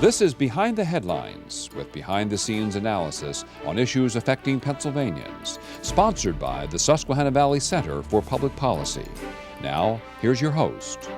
This is Behind the Headlines, with behind-the-scenes analysis on issues affecting Pennsylvanians, sponsored by the Susquehanna Valley Center for Public Policy. Now, here's your host.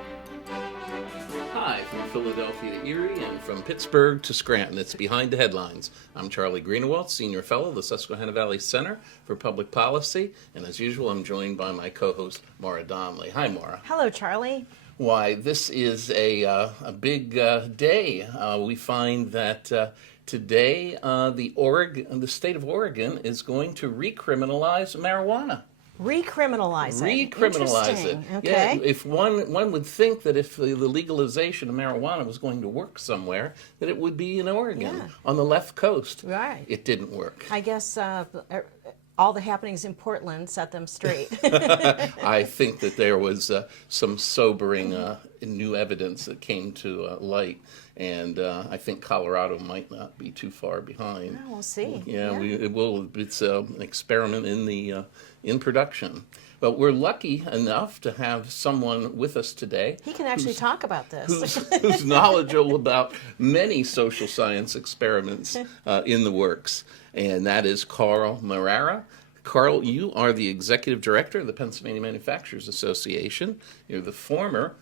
Hi, from Philadelphia to Erie and from Pittsburgh to Scranton. It's Behind the Headlines. I'm Charlie Greenewalt, Senior Fellow of the Susquehanna Valley Center for Public Policy, and as usual, I'm joined by my co-host, Marrara Donnelly. Hi, Marrara. Hello, Charlie. Why, this is a big day. We find that today the state of Oregon is going to recriminalize marijuana. Recriminalize it. Okay. Yeah, if one would think that if the legalization of marijuana was going to work somewhere, that it would be in Oregon, on the left coast. Right. It didn't work. I guess all the happenings in Portland set them straight. I think that there was some sobering new evidence that came to light, and I think Colorado might not be too far behind. We'll see. It's an experiment in production. But we're lucky enough to have someone with us today. He can actually talk about this. Who's knowledgeable about many social science experiments in the works, and that is Carl Marrara. Carl, you are the executive director of the Pennsylvania Manufacturers Association. You're the former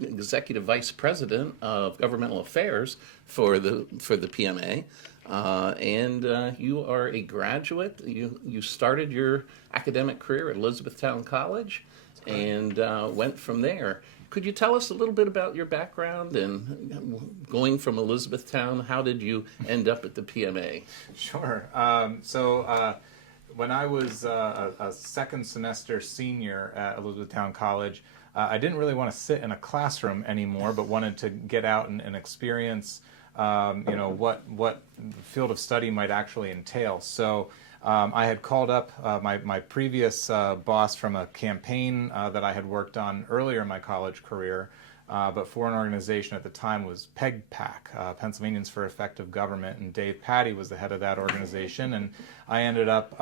executive vice president of governmental affairs for the PMA. And you are a graduate. You started your academic career at Elizabethtown College and went from there. Could you tell us a little bit about your background and going from Elizabethtown? How did you end up at the PMA? Sure. When I was a second semester senior at Elizabethtown College, I didn't really want to sit in a classroom anymore, but wanted to get out and experience what the field of study might actually entail. So I had called up my previous boss from a campaign that I had worked on earlier in my college career, but for an organization at the time was PEGPAC, Pennsylvanians for Effective Government, and Dave Patty was the head of that organization, and I ended up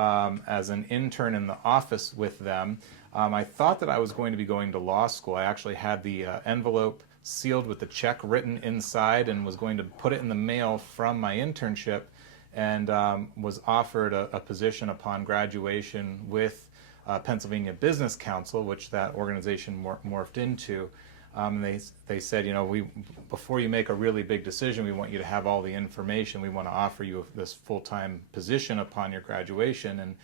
as an intern in the office with them. I thought that I was going to be going to law school. I actually had the envelope sealed with the check written inside and was going to put it in the mail from my internship, and was offered a position upon graduation with Pennsylvania Business Council, which that organization morphed into. They said, before you make a really big decision, we want you to have all the information. We want to offer you this full-time position upon your graduation. And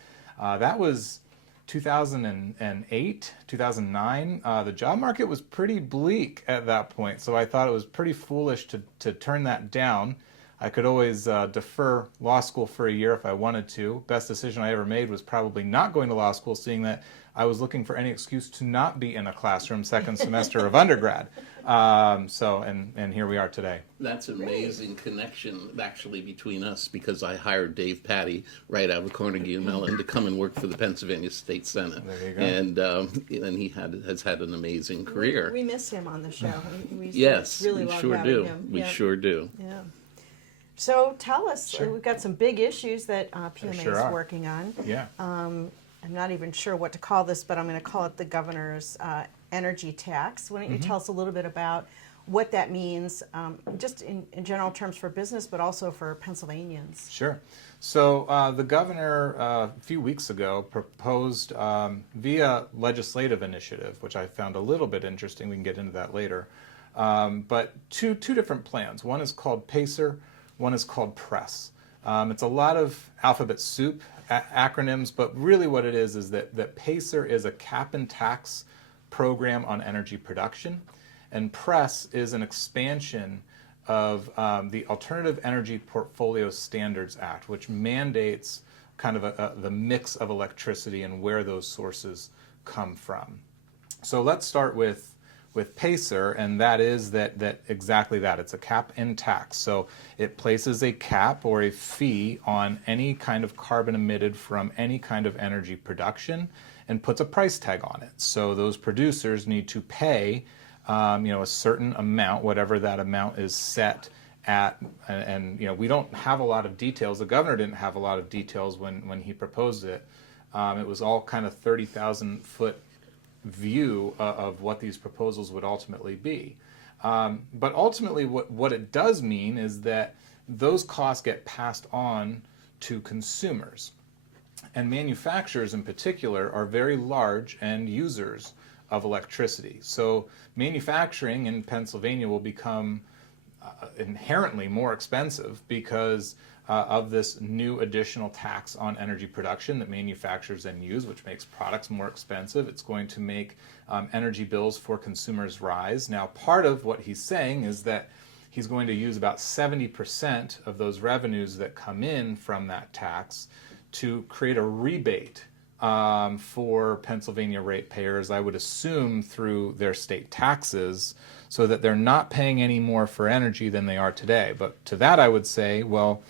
that was 2008, 2009. The job market was pretty bleak at that point, so I thought it was pretty foolish to turn that down. I could always defer law school for a year if I wanted to. Best decision I ever made was probably not going to law school, seeing that I was looking for any excuse to not be in a classroom second semester of undergrad. And here we are today. That's an amazing connection actually between us, because I hired Dave Patty right out of Carnegie Mellon to come and work for the Pennsylvania State Senate. There you go. And he has had an amazing career. We miss him on the show. We yes, really we love sure having do. him. We sure do. Yeah. So tell us, Sure. we've got some big issues that PMA Sure is are. working on. Yeah. I'm not even sure what to call this, but I'm going to call it the governor's energy tax. Why don't you tell us a little bit about what that means, just in general terms for business, but also for Pennsylvanians? Sure. So the governor a few weeks ago proposed via legislative initiative, which I found a little bit interesting. We can get into that later. But two different plans. One is called PACER. One is called PRESS. It's a lot of alphabet soup, acronyms, but really what it is that PACER is a cap and tax program on energy production, and PRESS is an expansion of the Alternative Energy Portfolio Standards Act, which mandates kind of the mix of electricity and where those sources come from. So let's start with PACER, and that is that exactly that. It's a cap and tax. So it places a cap or a fee on any kind of carbon emitted from any kind of energy production and puts a price tag on it. So those producers need to pay a certain amount, whatever that amount is set at, and we don't have a lot of details. The governor didn't have a lot of details when he proposed it. It was all kind of 30,000 foot view of what these proposals would ultimately be. But ultimately, what it does mean is that those costs get passed on to consumers. And manufacturers in particular are very large end users of electricity. So manufacturing in Pennsylvania will become inherently more expensive because of this new additional tax on energy production that manufacturers then use, which makes products more expensive. It's going to make energy bills for consumers rise. Now, part of what he's saying is that he's going to use about 70% of those revenues that come in from that tax to create a rebate for Pennsylvania ratepayers, I would assume through their state taxes, so that they're not paying any more for energy than they are today. But to that I would say, well,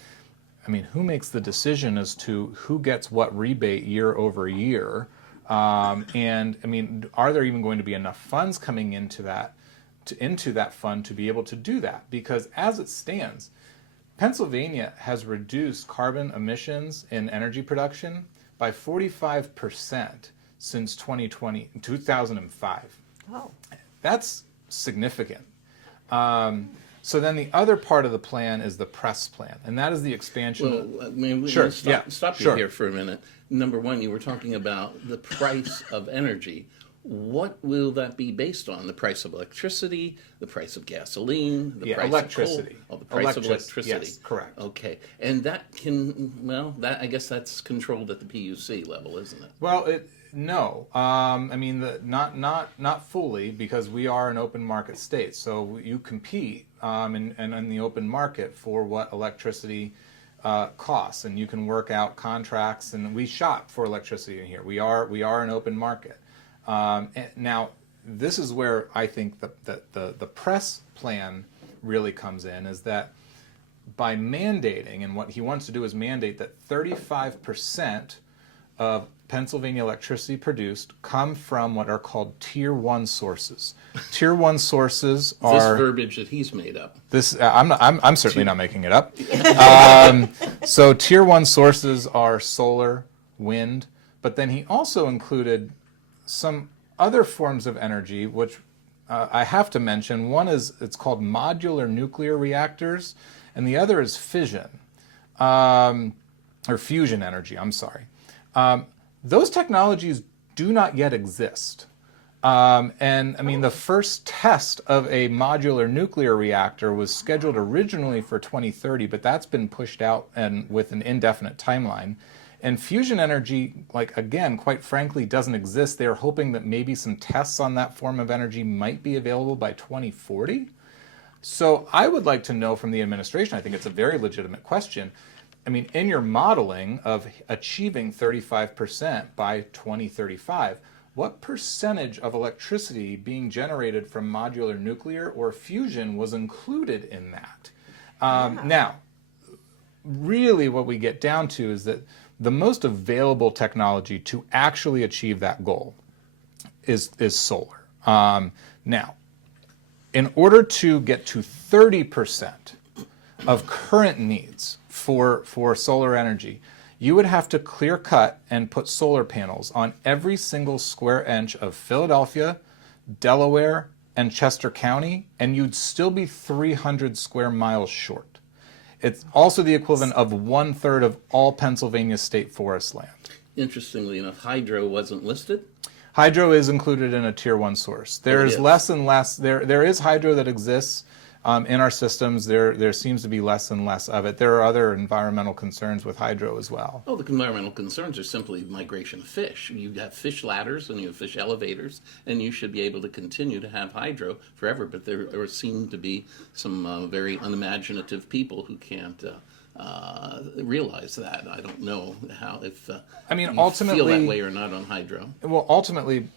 I mean, who makes the decision as to who gets what rebate year over year? And I mean, are there even going to be enough funds coming into that fund to be able to do that? Because as it stands, Pennsylvania has reduced carbon emissions in energy production by 45% since 2005. Oh. That's significant. So then the other part of the plan is the press plan, and that is the expansion. Well, I mean, Sure, stop you sure. here for a minute. Number one, you were talking about the price of energy. What will that be based on? The price of electricity, the price of gasoline, the price electricity. of coal? Oh, the price of electricity. Yes, correct. Okay, and that can, well, that I guess that's controlled at the PUC level, isn't it? Well, no. I mean, not fully, because we are an open market state. So you compete in the open market for what electricity costs, and you can work out contracts. And we shop for electricity in here. We are an open market. Now, this is where I think the press plan really comes in, is that by mandating, and what he wants to do is mandate that 35% of Pennsylvania electricity produced come from what are called Tier 1 sources. Tier 1 sources are... This verbiage that he's made up. I'm certainly not making it up. So Tier 1 sources are solar, wind, but then he also included some other forms of energy, which I have to mention. One is, it's called modular nuclear reactors, and the other is fission, or fusion energy, I'm sorry. Those technologies do not yet exist. And I mean, the first test of a modular nuclear reactor was scheduled originally for 2030, but that's been pushed out and with an indefinite timeline. And fusion energy, like, again, quite frankly, doesn't exist. They're hoping that maybe some tests on that form of energy might be available by 2040. So I would like to know from the administration, I think it's a very legitimate question. I mean, in your modeling of achieving 35% by 2035, what percentage of electricity being generated from modular nuclear or fusion was included in that? Now, really what we get down to is that the most available technology to actually achieve that goal is solar. Now, in order to get to 30% of current needs for solar energy, you would have to clear cut and put solar panels on every single square inch of Philadelphia, Delaware, and Chester County, and you'd still be 300 square miles short. It's also the equivalent of 1/3 of all Pennsylvania state forest land. Interestingly enough, hydro wasn't listed. Hydro is included in a Tier 1 source. There's less and less. There is hydro that exists in our systems. There seems to be less and less of it. There are other environmental concerns with hydro as well. Oh, the environmental concerns are simply migration of fish. You have fish ladders and you have fish elevators, and you should be able to continue to have hydro forever. But there seem to be some very unimaginative people who can't realize that. I don't know how, if you ultimately feel that way or not on hydro. Well, ultimately,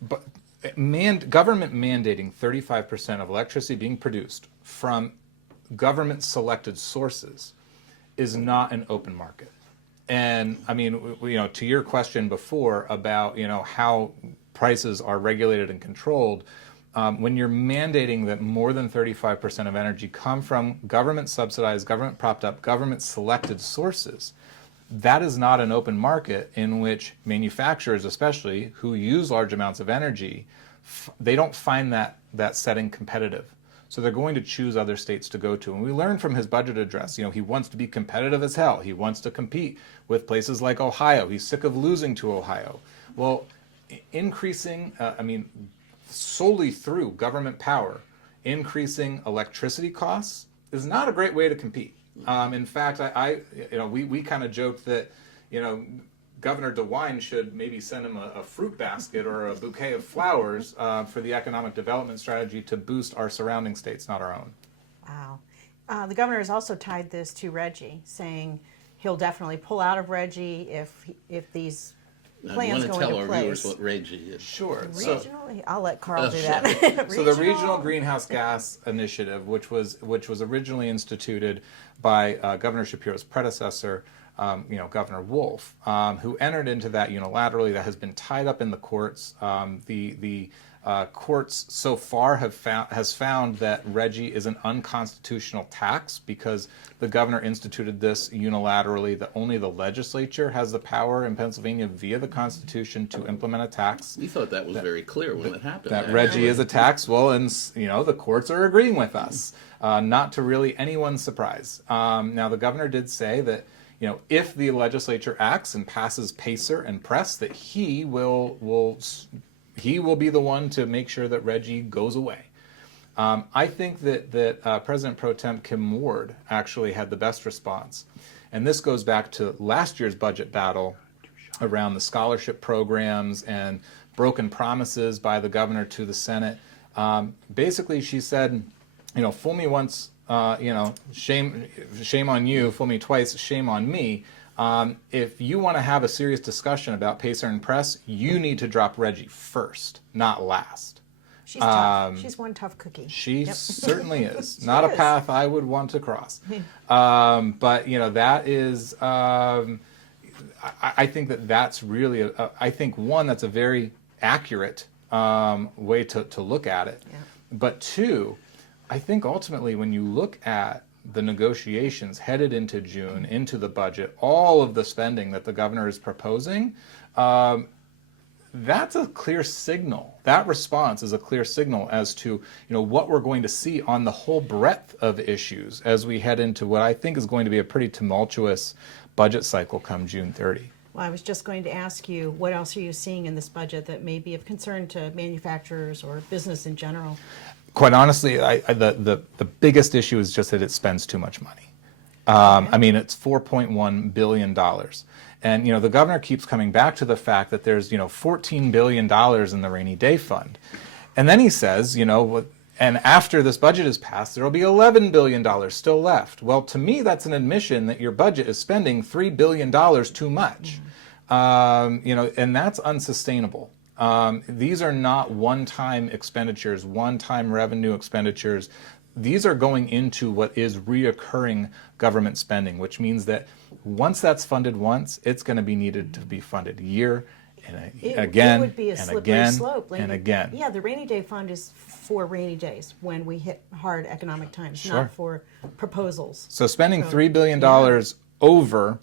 but government mandating 35% of electricity being produced from government-selected sources is not an open market. And I mean, to your question before about how prices are regulated and controlled, when you're mandating that more than 35% of energy come from government-subsidized, government-propped-up, government-selected sources, that is not an open market in which manufacturers, especially, who use large amounts of energy, they don't find that setting competitive. So they're going to choose other states to go to. And we learned from his budget address, he wants to be competitive as hell. He wants to compete with places like Ohio. He's sick of losing to Ohio. Well, increasing, solely through government power, increasing electricity costs is not a great way to compete. In fact, we kind of joked that, Governor DeWine should maybe send him a fruit basket or a bouquet of flowers for the economic development strategy to boost our surrounding states, not our own. Wow. The governor has also tied this to Reggie, saying he'll definitely pull out of Reggie if these plans go into place. I want to tell our viewers what Reggie is. Sure. Regional? I'll let Carl do that. So the Regional Greenhouse Gas Initiative, which was originally instituted by Governor Shapiro's predecessor, Governor Wolf, who entered into that unilaterally. That has been tied up in the courts. The courts so far has found that Reggie is an unconstitutional tax because the governor instituted this unilaterally. That only the legislature has the power in Pennsylvania via the Constitution to implement a tax. We thought that was very clear when it happened. That Reggie is a tax. Well, and the courts are agreeing with us, not to really anyone's surprise. Now the governor did say that, if the legislature acts and passes PACER and PRESS, that he will be the one to make sure that Reggie goes away. I think that President Pro Tem Kim Ward actually had the best response. And this goes back to last year's budget battle around the scholarship programs and broken promises by the governor to the Senate. Basically, she said, fool me once, shame on you, fool me twice, shame on me. If you want to have a serious discussion about PACER and PRESS, you need to drop Reggie first, not last. She's tough. She's one tough cookie. She Yep. certainly is. She Not is. a path I would want to cross. But, that is, I think that's really, I think, one, that's a very accurate way to look at it. Yeah. But two, I think ultimately when you look at the negotiations headed into June, into the budget, all of the spending that the governor is proposing, that's a clear signal. That response is a clear signal as to what we're going to see on the whole breadth of issues as we head into what I think is going to be a pretty tumultuous budget cycle come June 30. Well, I was just going to ask you, what else are you seeing in this budget that may be of concern to manufacturers or business in general? Quite honestly, the biggest issue is just that it spends too much money. It's $4.1 billion. And, the governor keeps coming back to the fact that there's, $14 billion in the rainy day fund. And then he says, and after this budget is passed, there'll be $11 billion still left. Well, to me, that's an admission that your budget is spending $3 billion too much. And that's unsustainable. These are not one-time expenditures, one-time revenue expenditures. These are going into what is reoccurring government spending, which means that once that's funded once, it's going to be needed to be funded year and again It would be a and slippery again slope. and again. Yeah, the rainy day fund is for rainy days when we hit hard economic times, Sure. not for proposals. So spending So, $3 billion over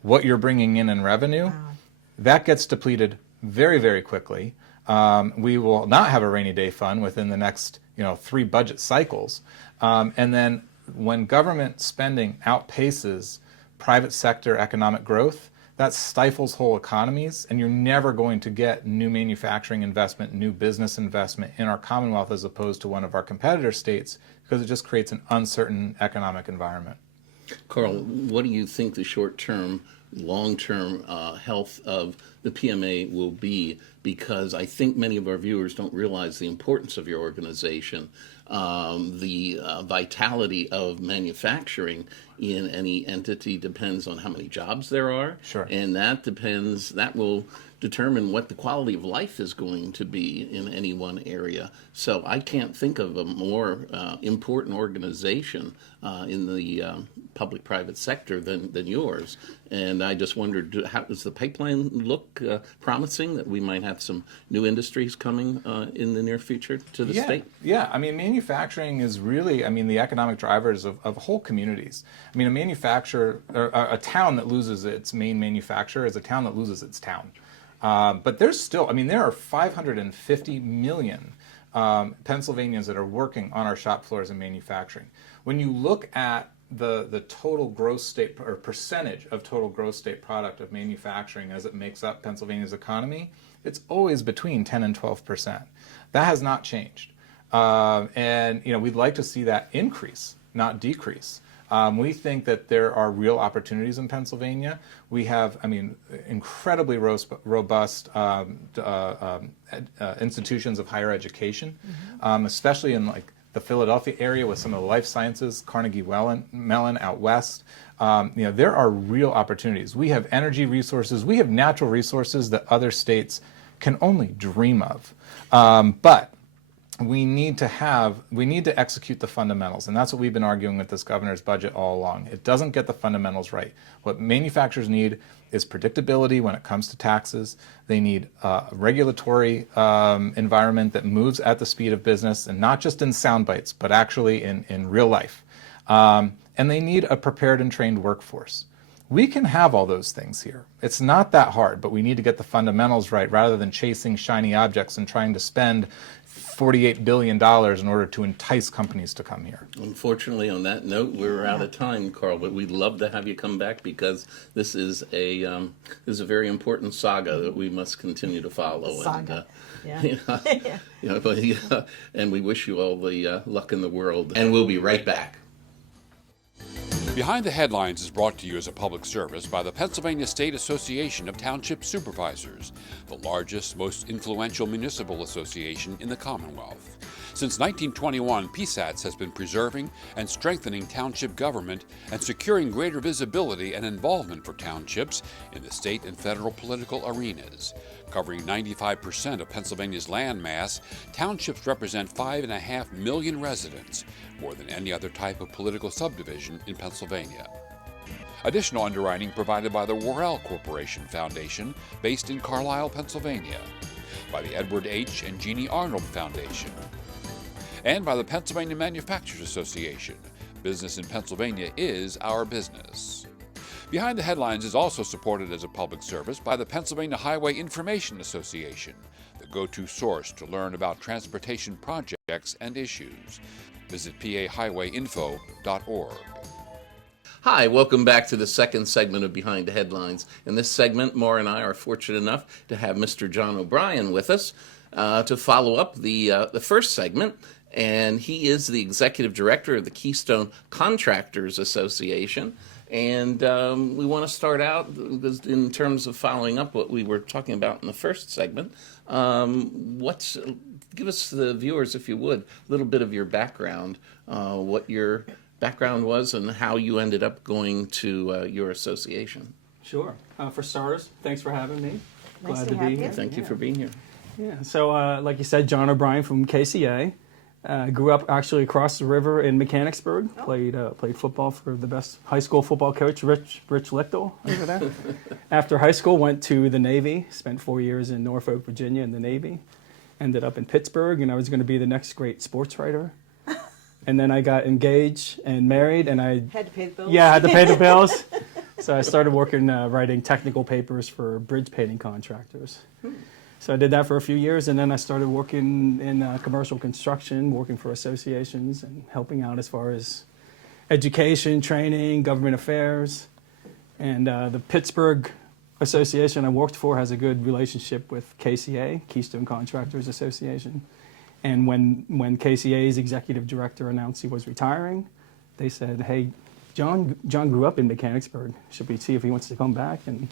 what you're bringing in revenue, that gets depleted very, very quickly. We will not have a rainy day fund within the next 3 budget cycles. And then when government spending outpaces private sector economic growth, that stifles whole economies, and you're never going to get new manufacturing investment, new business investment in our Commonwealth as opposed to one of our competitor states, because it just creates an uncertain economic environment. Carl, what do you think the short-term, long-term health of the PMA will be? Because I think many of our viewers don't realize the importance of your organization, the vitality of manufacturing in any entity depends on how many jobs there are. Sure. And that will determine what the quality of life is going to be in any one area. So I can't think of a more important organization in the public-private sector than yours. And I just wondered, how does the pipeline look promising that we might have some new industries coming in the near future to the state? Yeah, manufacturing is really, the economic drivers of whole communities. A manufacturer, or a town that loses its main manufacturer is a town that loses its town. But there's still, there are 550 million Pennsylvanians that are working on our shop floors in manufacturing. When you look at the total gross state or percentage of total gross state product of manufacturing as it makes up Pennsylvania's economy, it's always between 10 and 12%. That has not changed. And we'd like to see that increase, not decrease. We think that there are real opportunities in Pennsylvania. We have, incredibly robust institutions of higher education, especially in the Philadelphia area with some of the life sciences, Carnegie Mellon out west. There are real opportunities. We have energy resources. We have natural resources that other states can only dream of. But we need to execute the fundamentals, and that's what we've been arguing with this governor's budget all along. It doesn't get the fundamentals right. What manufacturers need is predictability when it comes to taxes. They need a regulatory environment that moves at the speed of business, and not just in sound bites, but actually in real life. And they need a prepared and trained workforce. We can have all those things here. It's not that hard, but we need to get the fundamentals right rather than chasing shiny objects and trying to spend $48 billion in order to entice companies to come here. Unfortunately, on that note, we're out of time, Carl, but we'd love to have you come back because this is a very important saga that we must continue to follow. Saga. And we wish you all the luck in the world. And we'll be right back. Behind the Headlines is brought to you as a public service by the Pennsylvania State Association of Township Supervisors, the largest, most influential municipal association in the Commonwealth. Since 1921, PSATS has been preserving and strengthening township government and securing greater visibility and involvement for townships in the state and federal political arenas. Covering 95% of Pennsylvania's land mass, townships represent 5.5 million residents, more than any other type of political subdivision in Pennsylvania. Additional underwriting provided by the Worrell Corporation Foundation, based in Carlisle, Pennsylvania, by the Edward H. and Jeannie Arnold Foundation, and by the Pennsylvania Manufacturers Association. Business in Pennsylvania is our business. Behind the Headlines is also supported as a public service by the Pennsylvania Highway Information Association, the go-to source to learn about transportation projects and issues. Visit pahighwayinfo.org. Hi, welcome back to the second segment of Behind the Headlines. In this segment, Maura and I are fortunate enough to have Mr. Jon O'Brien with us to follow up the first segment. And he is the executive director of the Keystone Contractors Association. And we want to start out in terms of following up what we were talking about in the first segment. Give us, the viewers, if you would, a little bit of your background, what your background was and how you ended up going to your association. Sure. For starters, thanks for having me. Nice Glad to to have be you. here. Thank you for being here. Yeah. So, like you said, Jon O'Brien from KCA. Grew up actually across the river in Mechanicsburg. Played football for the best high school football coach, Rich Lichtel, over there. After high school, went to the Navy. Spent 4 years in Norfolk, Virginia, in the Navy. Ended up in Pittsburgh, and I was going to be the next great sports writer. And then I got engaged and married, and I Had to pay the bills. Yeah, I had to pay the bills. So I started working, writing technical papers for bridge painting contractors. So I did that for a few years, and then I started working in commercial construction, working for associations and helping out as far as education, training, government affairs. And the Pittsburgh association I worked for has a good relationship with KCA, Keystone Contractors Association. And when KCA's executive director announced he was retiring, they said, hey, Jon grew up in Mechanicsburg. Should we see if he wants to come back and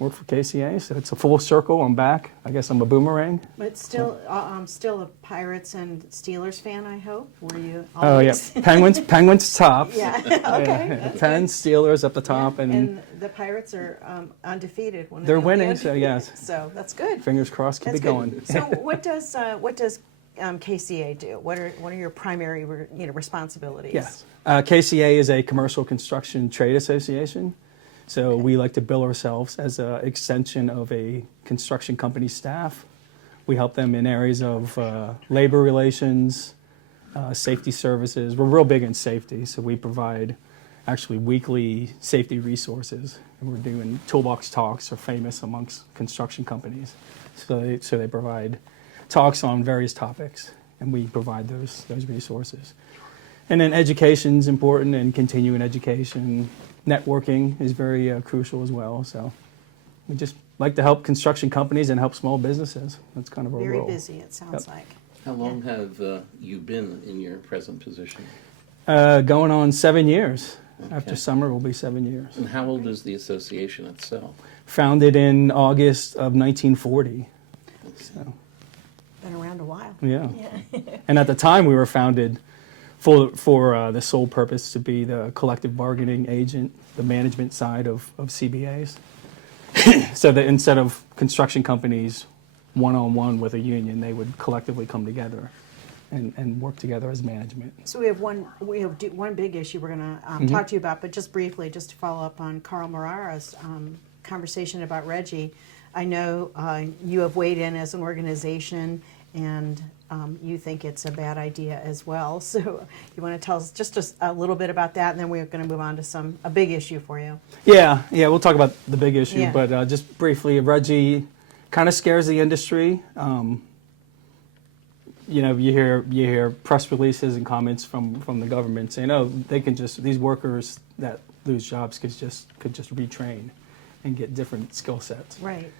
work for KCA? So it's a full circle. I'm back. I guess I'm a boomerang. But still a Pirates and Steelers fan, I hope. Were you? Oh, yeah. Always? Penguins top. Yeah. Okay. Yeah. Pens, Steelers up the top. And the Pirates are undefeated. When They're they'll be winning, so undefeated. yes. So that's good. Fingers crossed, keep That's it good. going. So what does KCA do? What are your primary responsibilities? Yes. KCA is a commercial construction trade association. So we like to bill ourselves as an extension of a construction company staff. We help them in areas of labor relations, safety services. We're real big in safety, so we provide actually weekly safety resources. And we're doing toolbox talks, are famous amongst construction companies. So they provide talks on various topics, and we provide those resources. And then education's important, and continuing education. Networking is very crucial as well. So we just like to help construction companies and help small businesses. That's kind of our Very role. busy, it sounds Yep. like. How long have you been in your present position? Going on 7 years. Okay. After summer will be 7 years. And how old is the association itself? Founded in August of 1940. So, Been around a while. yeah. And at the time we were founded for the sole purpose to be the collective bargaining agent, the management side of CBAs. So that instead of construction companies one-on-one with a union, they would collectively come together and work together as management. So we have one big issue we're going to talk to you about, but just briefly, just to follow up on Carl Marrara's conversation about Reggie. I know you have weighed in as an organization, and you think it's a bad idea as well. So you want to tell us just a little bit about that, and then we're going to move on to a big issue for you. Yeah, we'll talk about the big issue, Yeah. but just briefly, Reggie kind of scares the industry. You hear press releases and comments from the government saying, "Oh, they can these workers that lose jobs could just retrain and get different skill sets." Right.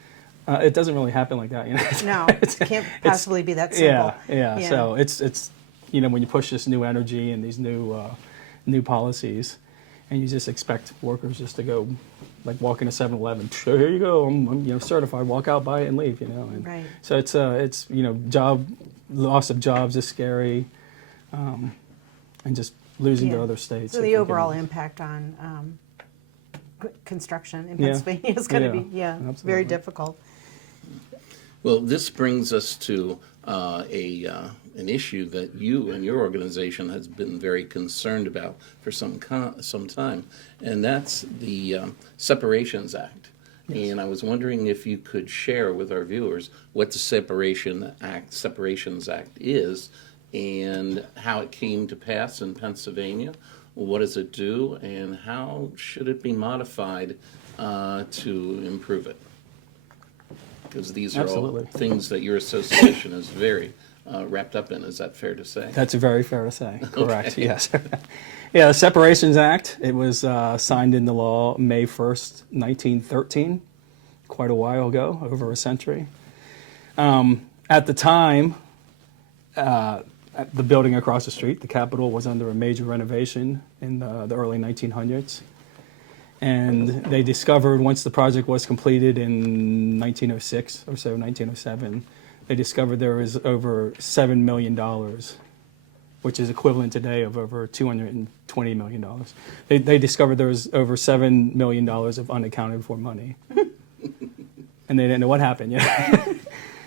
It doesn't really happen like that, No, it can't possibly be that simple. Yeah. So it's when you push this new energy and these new policies, and you just expect workers just to go, like walk into 7-Eleven. So here you go. I'm certified. Walk out, buy it, and leave. And Right. So it's loss of jobs is scary, and just losing to other states. So the overall impact on construction in Pennsylvania is going to be absolutely. very difficult. Well, this brings us to an issue that you and your organization has been very concerned about for some time, and that's the Separations Act. Yes. And I was wondering if you could share with our viewers what the Separations Act is, and how it came to pass in Pennsylvania. What does it do, and how should it be modified to improve it? Because these are Absolutely. all things that your association is very wrapped up in. Is that fair to say? That's very fair to say. Correct. Okay. Yes. Yeah, the Separations Act. It was signed into law May 1st, 1913. Quite a while ago, over a century. At the time, the building across the street, the Capitol, was under a major renovation in the early 1900s. And they discovered, once the project was completed in 1906 or so, 1907, they discovered there was over $7 million, which is equivalent today of over $220 million. They discovered there was over $7 million of unaccounted for money. And they didn't know what happened yet.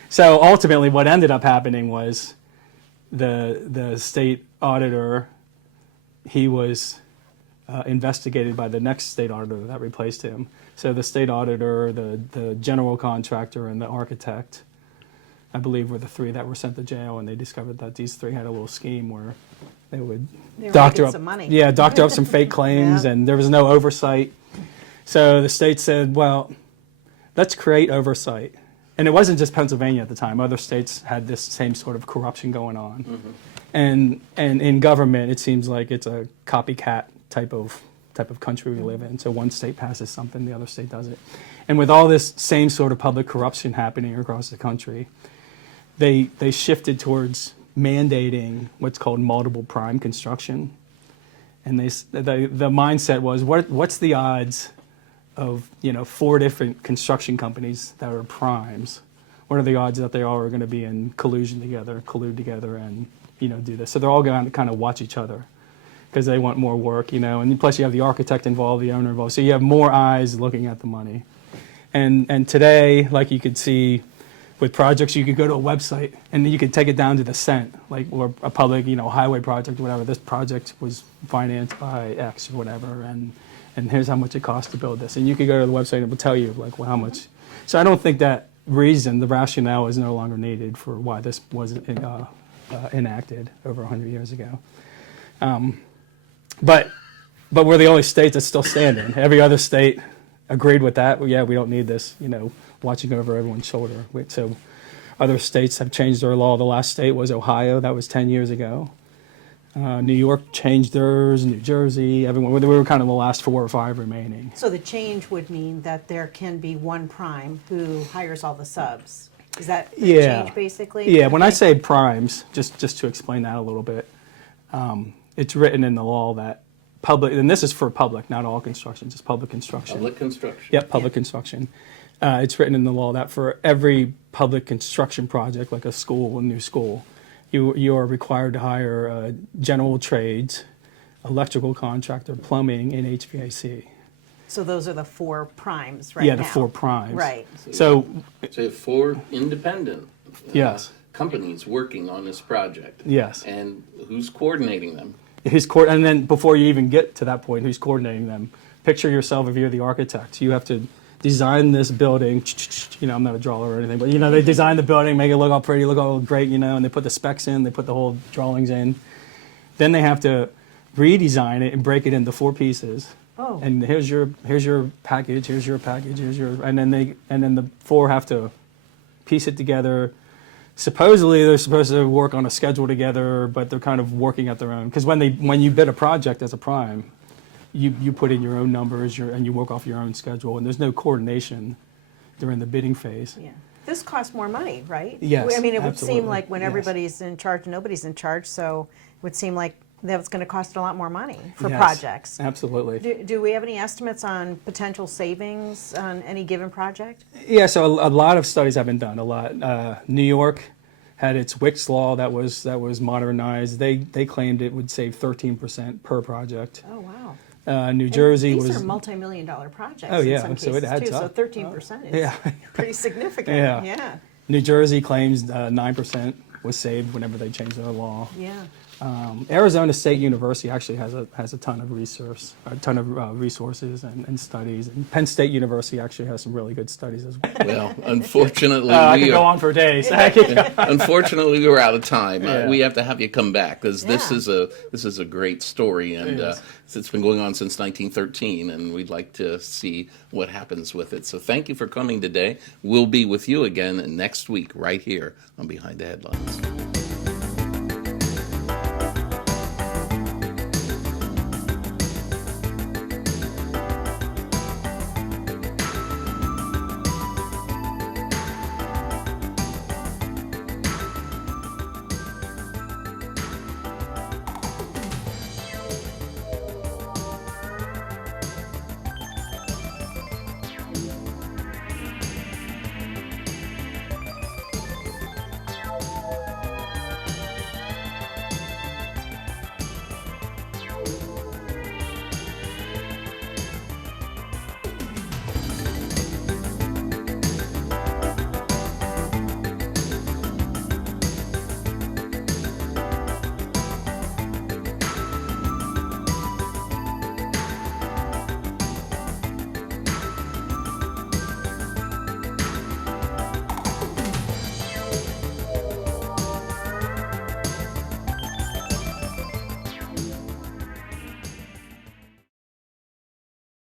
So ultimately what ended up happening was the state auditor, he was investigated by the next state auditor that replaced him. So the state auditor, the general contractor, and the architect, I believe, were the three that were sent to jail, and they discovered that these three had a little scheme where they would doctor up some money. Yeah, doctor up some fake claims, Yeah. and there was no oversight. So the state said, well, let's create oversight. And it wasn't just Pennsylvania at the time. Other states had this same sort of corruption going on. Mm-hmm. And in government, it seems like it's a copycat type of country we live in. So one state passes something, the other state does it. And with all this same sort of public corruption happening across the country, they shifted towards mandating what's called multiple prime construction. And the mindset was, what's the odds of 4 different construction companies that are primes? What are the odds that they all are going to be in collude together, and do this? So they're all going to kind of watch each other because they want more work, and plus you have the architect involved, the owner involved, so you have more eyes looking at the money. And today, like you could see with projects, you could go to a website and you could take it down to the cent, like, or a public, highway project or whatever. This project was financed by X or whatever, and here's how much it costs to build this. And you could go to the website and it will tell you, like, well, how much. So I don't think that the rationale is no longer needed for why this was enacted over 100 years ago. But we're the only state that's still standing. Every other state agreed with that. Well, yeah, we don't need this, watching over everyone's shoulder. So Other states have changed their law. The last state was Ohio. That was 10 years ago. New York changed theirs, New Jersey, everyone. We were kind of the last 4 or 5 remaining. So the change would mean that there can be one prime who hires all the subs. Is that the change basically? Yeah, when I say primes, just to explain that a little bit, it's written in the law that public, and this is for public, not all construction, just public construction. Public construction. Yep, public construction. It's written in the law that for every public construction project, like a school, a new school, you are required to hire general trades, electrical contractor, plumbing, and HVAC. So those are the 4 primes right now. Yeah, the 4 primes. Right. So, So you have 4 independent yes. companies working on this project. Yes. And who's coordinating them? And then before you even get to that point, who's coordinating them? Picture yourself if you're the architect. You have to design this building. You know, I'm not a drawer or anything, but you know, they design the building, make it look all pretty, look all great, you know, and they put the specs in, they put the whole drawings in. Then they have to redesign it and break it into 4 pieces. Oh. And here's your package, here's your package, and then the 4 have to piece it together. Supposedly they're supposed to work on a schedule together, but they're kind of working at their own. Because when you bid a project as a prime, you put in your own numbers and you work off your own schedule, and there's no coordination during the bidding phase. Yeah. This costs more money, right? Yes, I mean, it would absolutely. seem like when Yes. everybody's in charge, nobody's in charge, so it would seem like that's going to cost a lot more money for Yes, projects. Absolutely. Do we have any estimates on potential savings on any given project? Yeah, so a lot of studies have been done. A lot. New York had its Wicks law that was modernized. They claimed it would save 13% per project. Oh, wow. New Jersey These was. are multi-million-dollar projects Oh, yeah, in some so cases it adds too, up. so 13% is Yeah. pretty significant. Yeah. Yeah. New Jersey claims 9% was saved whenever they changed their law. Yeah. Arizona State University actually has a ton of resources and studies, and Penn State University actually has some really good studies as well. Well, unfortunately, I we could go are, on for days. unfortunately we're out of time. Yeah. We have to have you come back because this Yeah. is a great story, and is. it's been going on since 1913, and we'd like to see what happens with it. So thank you for coming today. We'll be with you again next week right here on Behind the Headlines.